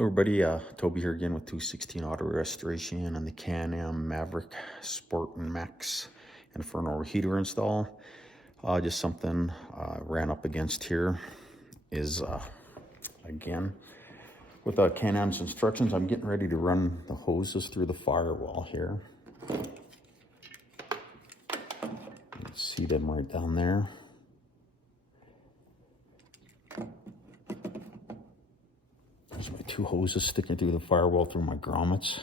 Hello everybody, Toby here again with 216 Auto Restoration on the Can-Am Maverick Sport and Max Inferno heater install. Just something ran up against here is, again, with Can-Am's instructions, I'm getting ready to run the hoses through the firewall here. You can see them right down there. There's my two hoses sticking through the firewall through my grommets.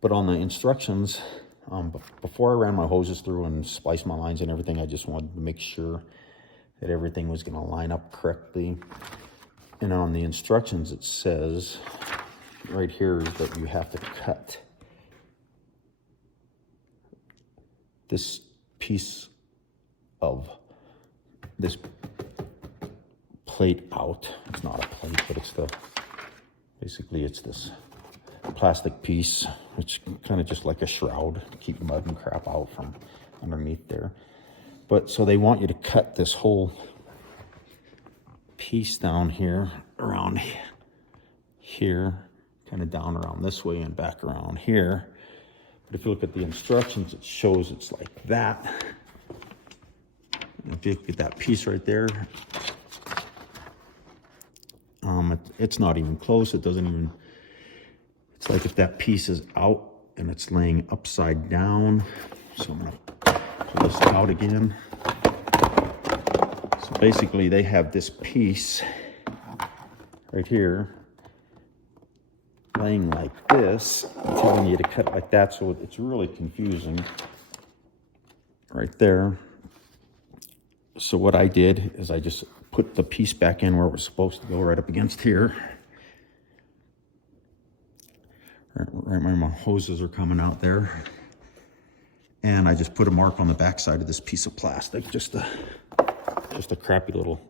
But on the instructions, before I ran my hoses through and spliced my lines and everything, I just wanted to make sure that everything was going to line up correctly. And on the instructions, it says right here that you have to cut this piece of this plate out. It's not a plate, but it's basically it's this plastic piece, which kind of just like a shroud to keep mud and crap out from underneath there. But so they want you to cut this whole piece down here, around here, kind of down around this way and back around here. But if you look at the instructions, it shows it's like that. If you look at that piece right there, it's not even close. It doesn't even, it's like if that piece is out and it's laying upside down. So I'm gonna pull this out again. So basically they have this piece right here laying like this, telling you to cut like that. So it's really confusing right there. So what I did is I just put the piece back in where it was supposed to go, right up against here. Right where my hoses are coming out there. And I just put a mark on the back side of this piece of plastic, just a crappy little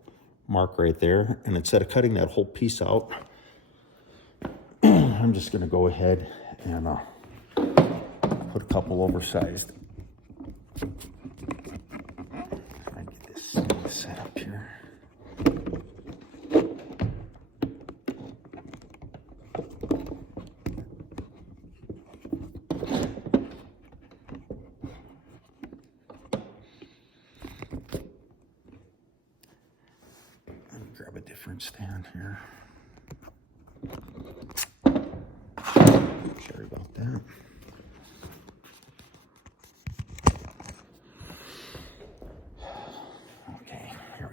mark right there. And instead of cutting that whole piece out, I'm just gonna go ahead and put a couple oversized. Set up here. Let me grab a different stand here. Sorry about that.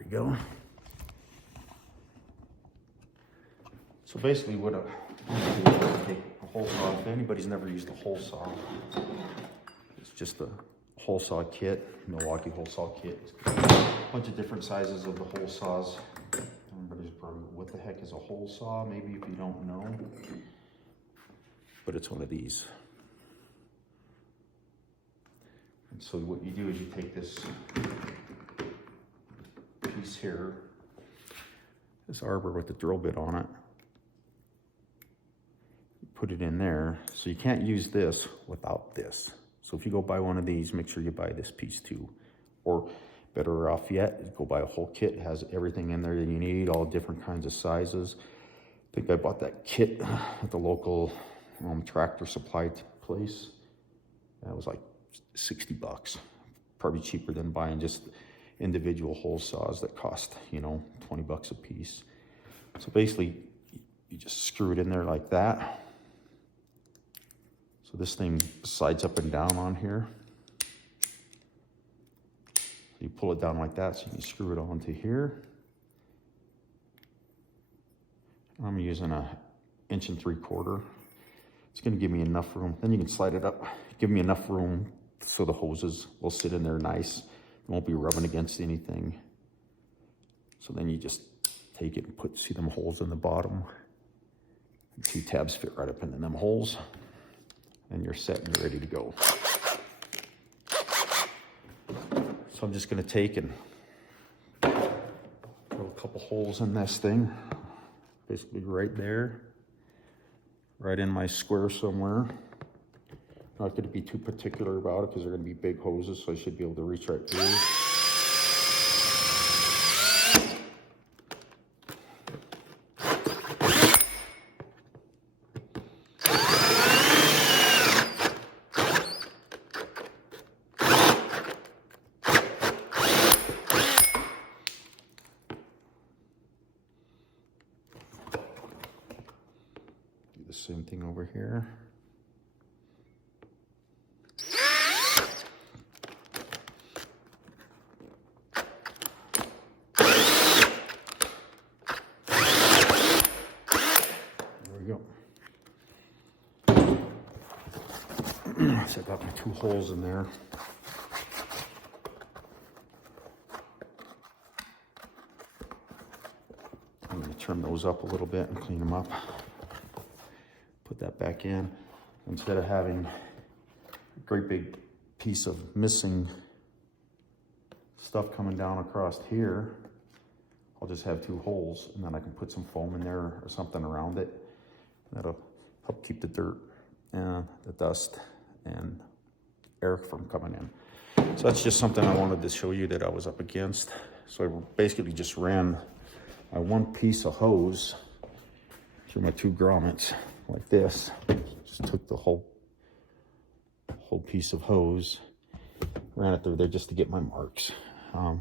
Go. So basically what I take a hole saw. If anybody's never used a hole saw, it's just a hole saw kit, Milwaukee hole saw kit. A bunch of different sizes of the hole saws. Everybody's probably, what the heck is a hole saw? Maybe if you don't know. But it's one of these. And so what you do is you take this piece here, this arbor with the drill bit on it, you put it in there. So you can't use this without this. So if you go buy one of these, make sure you buy this piece too. Or better off yet, go buy a whole kit. It has everything in there that you need, all different kinds of sizes. I think I bought that kit at the local tractor supply place. That was like 60 bucks. Probably cheaper than buying just individual hole saws that cost, 20 bucks a piece. So basically, you just screw it in there like that. So this thing slides up and down on here. So you pull it down like that, so you can screw it onto here. I'm using a 1 3/4 inch. It's gonna give me enough room. Then you can slide it up, give me enough room so the hoses will sit in there nice. Won't be rubbing against anything. So then you just take it and see them holes in the bottom. The 2 tabs fit right up into them holes. And you're set and you're ready to go. So I'm just gonna take and drill a couple holes in this thing. Basically right there. Right in my square somewhere. Not going to be too particular about it because they're going to be big hoses, so I should be able to reach right through. Same thing over here. There we go. So I got my 2 holes in there. I'm going to trim those up a little bit and clean them up. Put that back in. Instead of having a great big piece of missing stuff coming down across here, I'll just have 2 holes, and then I can put some foam in there or something around it. That'll help keep the dirt and the dust and air from coming in. So that's just something I wanted to show you that I was up against. So I basically just ran my 1 piece of hose through my 2 grommets like this. Just took the whole piece of hose, ran it through there just to get my marks. I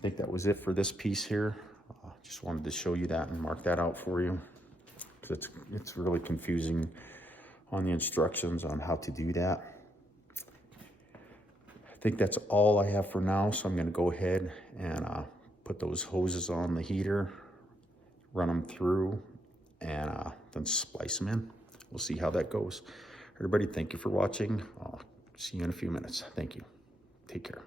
think that was it for this piece here. Just wanted to show you that and mark that out for you. It's really confusing on the instructions on how to do that. I think that's all I have for now, so I'm going to go ahead and put those hoses on the heater, run them through, and then splice them in. We'll see how that goes. Everybody, thank you for watching. I'll see you in a few minutes. Thank you. Take care.